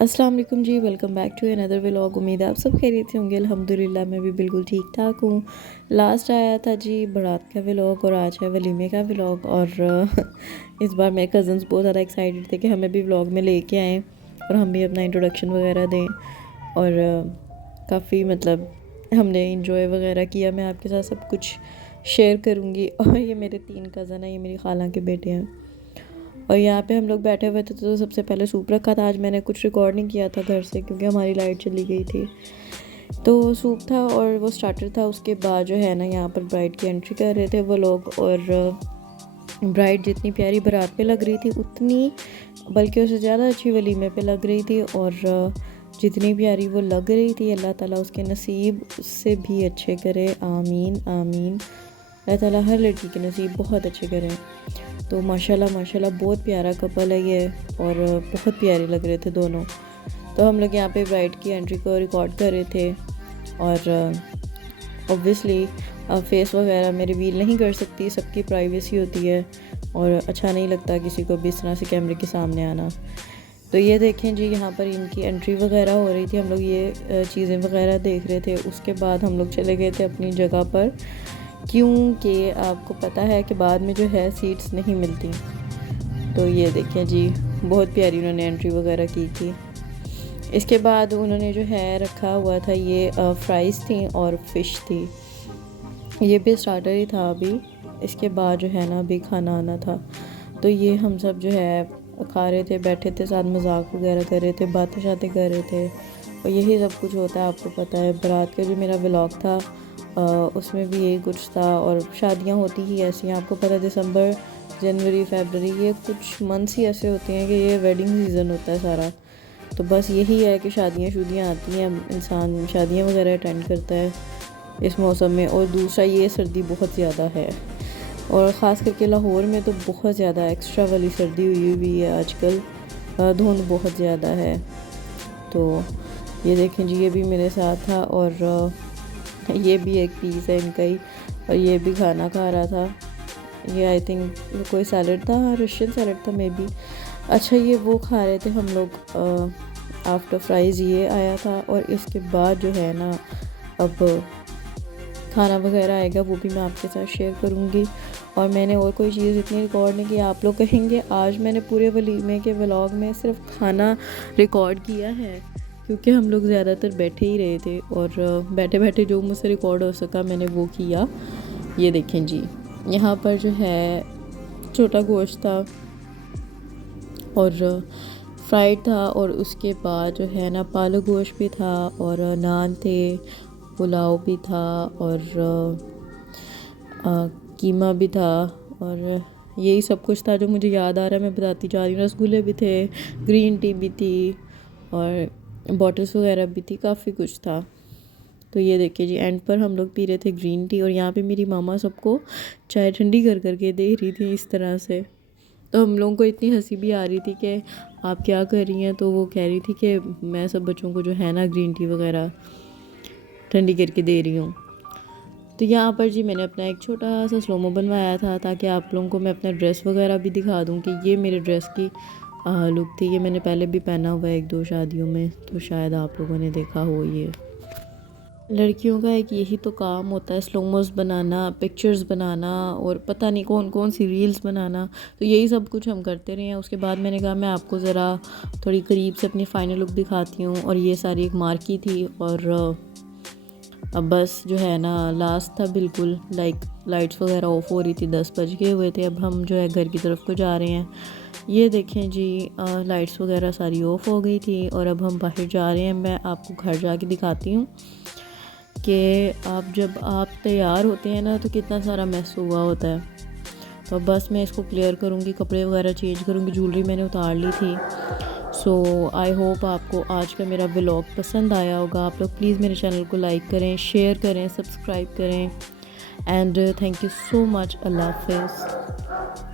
अस्सलाम वालेकुम जी। Welcome back to another vlog. उम्मीद है आप सब खैरियत से होंगे। अल्हम्दुलिल्लाह मैं भी बिल्कुल ठीक ठाक हूँ। लास्ट आया था जी बारात का व्लॉग और आज है वलीमे का व्लॉग। और इस बार मेरे कज़न्स बहुत ज़्यादा एक्साइटेड थे कि हमें भी व्लॉग में लेके आएँ और हम भी अपना इंट्रोडक्शन वगैरह दें। और काफ़ी मतलब हमने इंजॉय वगैरह किया। मैं आपके साथ सब कुछ शेयर करूँगी। और ये मेरे 3 कज़न हैं, ये मेरी खाला के बेटे हैं। और यहाँ पे हम लोग बैठे हुए थे तो सबसे पहले सूप रखा था। आज मैंने कुछ रिकॉर्ड नहीं किया था घर से क्योंकि हमारी लाइट चली गई थी। तो सूप था और वो स्टार्टर था। उसके बाद जो है ना यहाँ पर ब्राइड की एंट्री कर रहे थे वो लोग। और ब्राइड जितनी प्यारी बारात पे लग रही थी उतनी बल्कि उससे ज़्यादा अच्छी वलीमे पे लग रही थी। और जितनी प्यारी वो लग रही थी अल्लाह ताला उसके नसीब से भी अच्छे करे। आमीन आमीन। अल्लाह ताला हर लड़की के नसीब बहुत अच्छे करें। तो माशाल्लाह माशाल्लाह बहुत प्यारा कपल है ये और बहुत प्यारे लग रहे थे दोनों। तो हम लोग यहाँ पे ब्राइड की एंट्री को रिकॉर्ड कर रहे थे। और ऑब्वियसली फेस वगैरह मैं रिवील नहीं कर सकती, सबकी प्राइवेसी होती है और अच्छा नहीं लगता किसी को भी इस तरह से कैमरे के सामने आना। तो ये देखें जी यहाँ पर इनकी एंट्री वगैरह हो रही थी। हम लोग ये चीज़ें वगैरह देख रहे थे। उसके बाद हम लोग चले गए थे अपनी जगह पर क्योंकि आपको पता है कि बाद में जो है सीट्स नहीं मिलती। तो ये देखें जी बहुत प्यारी उन्होंने एंट्री वगैरह की थी। इसके बाद उन्होंने जो है रखा हुआ था ये फ्राइज़ थी और फ़िश थी। ये भी स्टार्टर ही था अभी। इसके बाद जो है ना अभी खाना आना था। तो ये हम सब जो है खा रहे थे, बैठे थे, साथ मजाक वगैरह कर रहे थे, बातें शातें कर रहे थे। और यही सब कुछ होता है, आपको पता है। बारात का जो मेरा व्लॉग था उसमें भी यही कुछ था। और शादियां होती ही ऐसी हैं, आपको पता है। दिसंबर, जनवरी, फरवरी ये कुछ मंथ्स ही ऐसे होते हैं कि ये वेडिंग सीज़न होता है सारा। तो बस यही है कि शादियां आती हैं, इंसान शादियां वगैरह अटेंड करता है इस मौसम में। और दूसरा ये सर्दी बहुत ज़्यादा है और ख़ास करके लाहौर में तो बहुत ज़्यादा एक्स्ट्रा वाली सर्दी हुई है आजकल। धुंध बहुत ज़्यादा है। तो ये देखें जी ये भी मेरे साथ था और ये भी एक पीस है इनका ही। और ये भी खाना खा रहा था। ये आई थिंक कोई सैलड था, रशियन सैलड था मे बी। अच्छा ये वो खा रहे थे हम लोग आफ्टर फ्राइज़ ये आया था। और इसके बाद जो है ना अब खाना वगैरह आएगा, वो भी मैं आपके साथ शेयर करूँगी। और मैंने और कोई चीज़ इतनी रिकॉर्ड नहीं की। आप लोग कहेंगे आज मैंने पूरे वलीमे के व्लॉग में सिर्फ खाना रिकॉर्ड किया है क्योंकि हम लोग ज़्यादातर बैठे ही रहे थे और बैठे बैठे जो मुझसे रिकॉर्ड हो सका मैंने वो किया। ये देखें जी यहाँ पर जो है छोटा गोश्त था और फ्राइड था। और उसके बाद जो है ना पालक गोश्त भी था और नान थे, पुलाव भी था और कीमा भी था। और यही सब कुछ था जो मुझे याद आ रहा है, मैं बताती जा रही हूँ। रसगुल्ले भी थे, ग्रीन टी भी थी और बॉटल्स वगैरह भी थी, काफ़ी कुछ था। तो ये देखिए जी एंड पर हम लोग पी रहे थे ग्रीन टी। और यहाँ पे मेरी मामा सबको चाय ठंडी कर करके दे रही थी इस तरह से। तो हम लोगों को इतनी हंसी भी आ रही थी कि आप क्या कर रही हैं। तो वो कह रही थी कि मैं सब बच्चों को जो है ना ग्रीन टी वगैरह ठंडी करके दे रही हूँ। तो यहाँ पर जी मैंने अपना एक छोटा सा स्लोमो बनवाया था ताकि आप लोगों को मैं अपना ड्रेस वगैरह भी दिखा दूँ कि ये मेरे ड्रेस की लुक थी। ये मैंने पहले भी पहना हुआ है 1-2 शादियों में, तो शायद आप लोगों ने देखा हो। ये लड़कियों का एक यही तो काम होता है, स्लोमोस बनाना, पिक्चर्स बनाना और पता नहीं कौन कौन सी रील्स बनाना। तो यही सब कुछ हम करते रहे हैं। उसके बाद मैंने कहा मैं आपको ज़रा थोड़ी करीब से अपनी फ़ाइनल लुक दिखाती हूँ। और ये सारी एक मार्की थी और अब बस जो है ना लास्ट था बिल्कुल। लाइट्स वगैरह ऑफ हो रही थी, 10 बज गए हुए थे। अब हम जो है घर की तरफ को जा रहे हैं। ये देखें जी लाइट्स वगैरह सारी ऑफ हो गई थी और अब हम बाहर जा रहे हैं। मैं आपको घर जाके दिखाती हूँ कि जब आप तैयार होते हैं ना तो कितना सारा मैस हुआ होता है। तो बस मैं इसको क्लियर करूँगी, कपड़े वगैरह चेंज करूँगी। ज्वेलरी मैंने उतार ली थी। सो आई होप आपको आज का मेरा व्लॉग पसंद आया होगा। आप लोग प्लीज़ मेरे चैनल को लाइक करें, शेयर करें, सब्सक्राइब करें and thank you so much. अल्लाह हाफ़िज़।